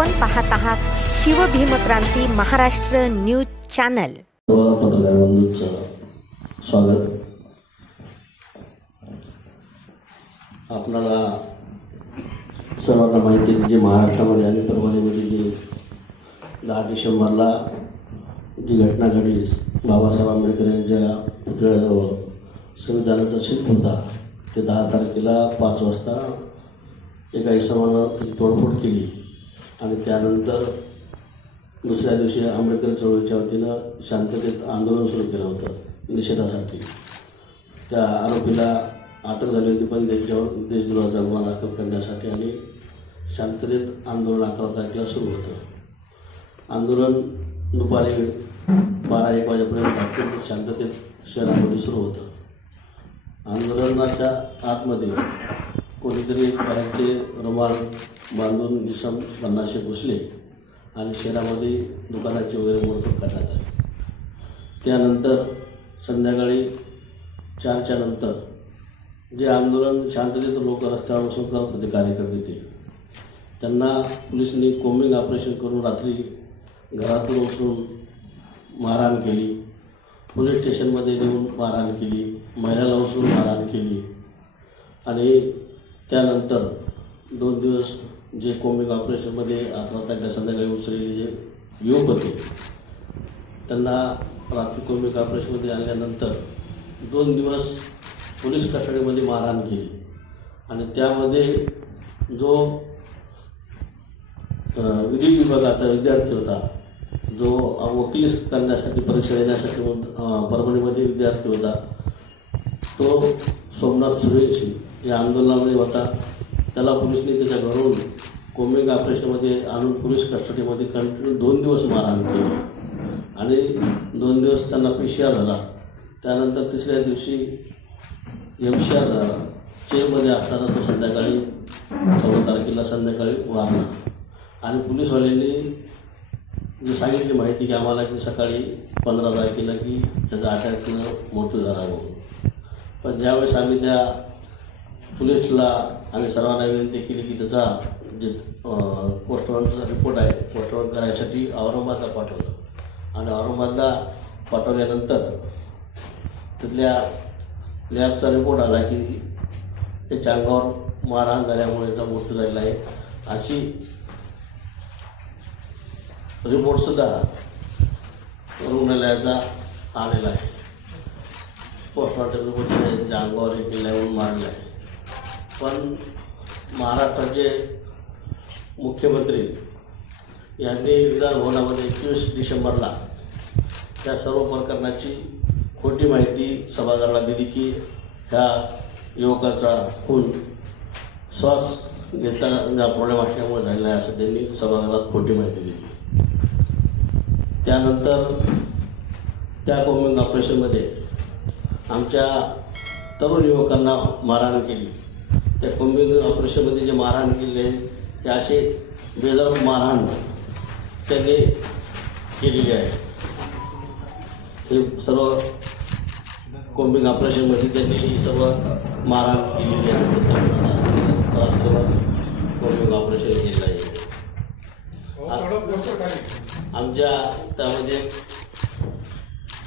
आपण पाहत आहात शिवभीमक्रांती महाराष्ट्र न्यूज चॅनल. पत्रकार बंधूंचं स्वागत. आपल्याला सर्वांना माहिती आहे की जे महाराष्ट्रामध्ये आणि परभणीमध्ये जे दहा डिसेंबरला जी घटना घडली बाबासाहेब आंबेडकर यांच्या पुतळ्याजवळ संविधानाचा शिल्प होता ते दहा तारखेला पाच वाजता एका इसमानं तोडफोड केली. आणि त्यानंतर दुसऱ्या दिवशी आंबेडकर चळवळीच्या वतीनं शांततेत आंदोलन सुरू केलं होतं निषेधासाठी. त्या आरोपीला अटक झाली होती पण त्यांच्यावर देशद्रोहाचा गुन्हा दाखल करण्यासाठी आणि शांततेत आंदोलन अकरा तारखेला सुरू होतं. आंदोलन दुपारी बारा एक वाजेपर्यंत अत्यंत शांततेत शहरामध्ये सुरू होतं. आंदोलनाच्या आतमध्ये कोणीतरी बाहेरचे रुमाल बांधून दिसम पन्नासशे घुसले आणि शहरामध्ये दुकानाचे वगैरे मोडतोड करण्यात आली. त्यानंतर संध्याकाळी चारच्या नंतर जे आंदोलन शांततेत लोक रस्त्यावर बसून करत होते कार्यकर्ते ते त्यांना पोलिसांनी कोमिंग ऑपरेशन करून रात्री घरातून उचलून मारहाण केली पोलीस स्टेशनमध्ये नेऊन मारहाण केली महिलाला उचलून मारहाण केली आणि त्यानंतर दोन दिवस जे कोमिक ऑपरेशनमध्ये अकरा तारखेला संध्याकाळी उचललेले जे युवक होते त्यांना रात्री कोमिक ऑपरेशनमध्ये आणल्यानंतर दोन दिवस पोलीस कस्टडीमध्ये मारहाण केली. आणि त्यामध्ये जो विधी विभागाचा विद्यार्थी होता जो वकील करण्यासाठी परीक्षा देण्यासाठी परभणीमध्ये विद्यार्थी होता तो सोमनाथ सूर्यवंशी या आंदोलनामध्ये होता. त्याला पोलिसने त्याच्या घरून कोमिंग ऑपरेशनमध्ये आणून पोलीस कस्टडीमध्ये कंटिन्यू दोन दिवस मारहाण केली. आणि दोन दिवस त्यांना पी सी आर झाला. त्यानंतर तिसऱ्या दिवशी एम सी आर झाला चेमध्ये असताना तो संध्याकाळी चौदा तारखेला संध्याकाळी वारला. आणि पोलीसवाल्यांनी जी सांगितली माहिती की आम्हाला की सकाळी पंधरा तारखेला की त्याचा अटॅकनं मृत्यू झाला म्हणून. पण ज्यावेळेस आम्ही त्या पोलिसला आणि सर्वांना विनंती केली की त्याचा जे पोस्टमॉर्टमचा रिपोर्ट आहे पोस्टमॉर्टम करायसाठी औरंगाबादला पाठवलं. आणि औरंगाबादला पाठवल्यानंतर तिथल्या लॅबचा रिपोर्ट आला की त्याच्या अंगावर मारहाण झाल्यामुळे त्याचा मृत्यू झालेला आहे. अशी रिपोर्टसुद्धा रुग्णालयाचा आलेला आहे. पोस्टमॉर्टम रिपोर्ट त्याच्या अंगावर एक मारलं आहे पण महाराष्ट्राचे मुख्यमंत्री यांनी विधानभवनामध्ये एकवीस डिसेंबरला त्या सर्व प्रकरणाची खोटी माहिती सभागृहाला दिली की ह्या युवकाचा खून श्वास घेताना प्रॉब्लेम असल्यामुळे झालेला आहे असं त्यांनी सभागृहात खोटी माहिती दिली. त्यानंतर त्या कोमिंग ऑपरेशनमध्ये आमच्या तरुण युवकांना मारहाण केली. त्या कोमिंग ऑपरेशनमध्ये जे मारहाण केले ते असे बेदर मारहाण त्यांनी केलेली आहे. हे सर्व कोम्बिंग ऑपरेशनमध्ये त्यांनी ही सर्व मारहाण केलेली आहे. कोम्बिंग ऑपरेशन केलेलं आहे. आमच्या त्यामध्ये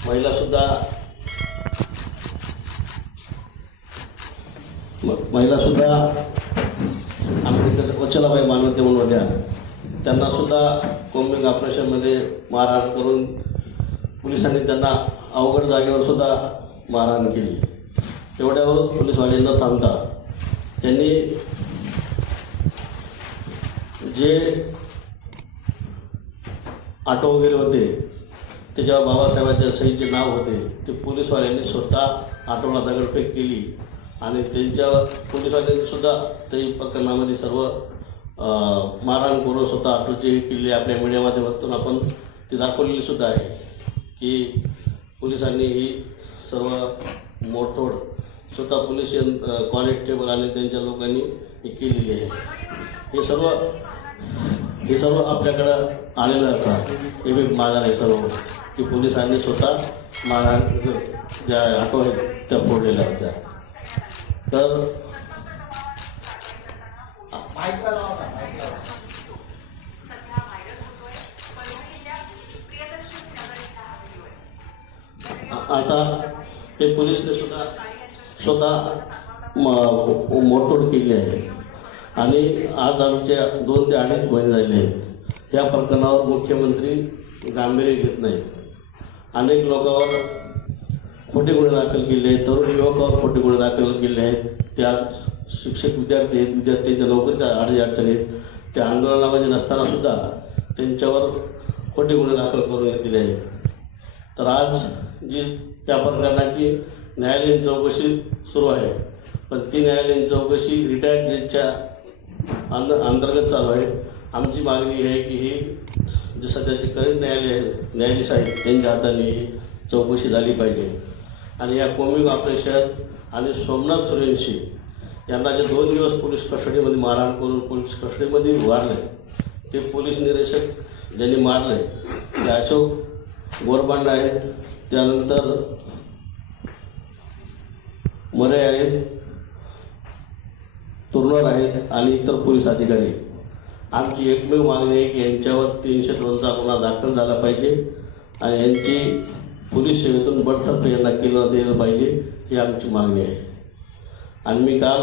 महिलासुद्धा महिलासुद्धा आमच्या त्याचं कोचलाबाई मानवते म्हणून होत्या. त्यांनासुद्धा कोम्बिंग ऑपरेशनमध्ये मारहाण करून पोलिसांनी त्यांना अवघड जागेवरसुद्धा मारहाण केली. तेवढ्यावर पोलिसवाले न थांबता. त्यांनी जे ऑटो वगैरे होते त्याच्यावर बाबासाहेबांच्या सहीचे नाव होते ते पोलिसवाल्यांनी स्वतः ऑटोला दगडफेक केली. आणि त्यांच्या पोलिसांनी सुद्धा ते प्रकरणामध्ये सर्व मारहाण करून स्वतः ऑटोची हे केली. आपल्या मीडियामाध्यमातून आपण ती दाखवलेली सुद्धा आहे की पोलिसांनी ही सर्व मोडतोड स्वतः पोलीस कॉन्स्टेबल आणि त्यांच्या लोकांनी ही केलेली आहे. हे सर्व हे सर्व आपल्याकडं आलेलं असतात हे मी मारणार आहे सर्व की पोलिसांनी स्वतः मारहाण ज्या ऑटो त्या फोडलेल्या होत्या. तर आता ते पोलिसने सुद्धा स्वतः मोडतोड केली आहे. आणि आज आमचे दोन ते अनेक महिने झाले आहेत. त्या प्रकरणावर मुख्यमंत्री गांभीर्य घेत नाहीत. अनेक लोकांवर खोटे गुन्हे दाखल केले आहेत तरुण युवकावर खोटे गुन्हे दाखल केले. आहेत त्या आज शिक्षक विद्यार्थी आहेत विद्यार्थ्यांच्या नोकरीच्या अडी अडचणी त्या आंदोलनामध्ये नसताना सुद्धा त्यांच्यावर खोटे गुन्हे दाखल करून घेतलेले आहेत. तर आज जी त्या प्रकरणाची न्यायालयीन चौकशी सुरू आहे पण ती न्यायालयीन चौकशी रिटायर्ड जजच्या अंतर्गत चालू आहे. आमची मागणी आहे की ही जे सध्याचे करंट न्यायालय न्यायाधीश आहेत त्यांच्या हाताने ही चौकशी झाली पाहिजे. आणि या कोमी ऑपरेशन आणि सोमनाथ सुरेंशी यांना जे दोन दिवस पोलीस कस्टडीमध्ये मारहाण करून पोलीस कस्टडीमध्ये उभारले ते पोलीस निरीक्षक ज्यांनी मारले ते अशोक गोरबांड आहेत त्यानंतर मरे आहेत तुरणार आहेत आणि इतर पोलीस अधिकारी. आमची एकमेव मागणी आहे की यांच्यावर तीनशे दोनचा गुन्हा दाखल झाला पाहिजे आणि यांची पोलीस सेवेतून बडतर्फ यांना केलं दिलं पाहिजे ही आमची मागणी आहे. आणि मी काल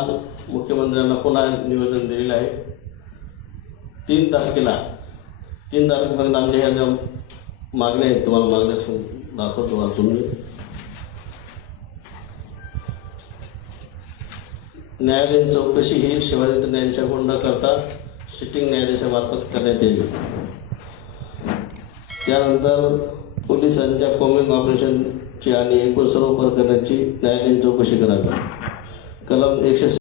मुख्यमंत्र्यांना पुन्हा निवेदन दिलेलं आहे. तीन तारखेला तीन तारखेपर्यंत आमच्या ह्या ज्या मागण्या आहेत तुम्हाला मागण्या दाखवतो तुम्ही. न्यायालयीन चौकशी ही शिवाजी न्यायाधीशाकडून न करता सिटिंग न्यायाधीशामार्फत करण्यात येईल. त्यानंतर पोलिसांच्या कोमिंग ऑपरेशनची आणि एकूण सर्व प्रकरणाची न्यायालयीन चौकशी करावी कलम एकशे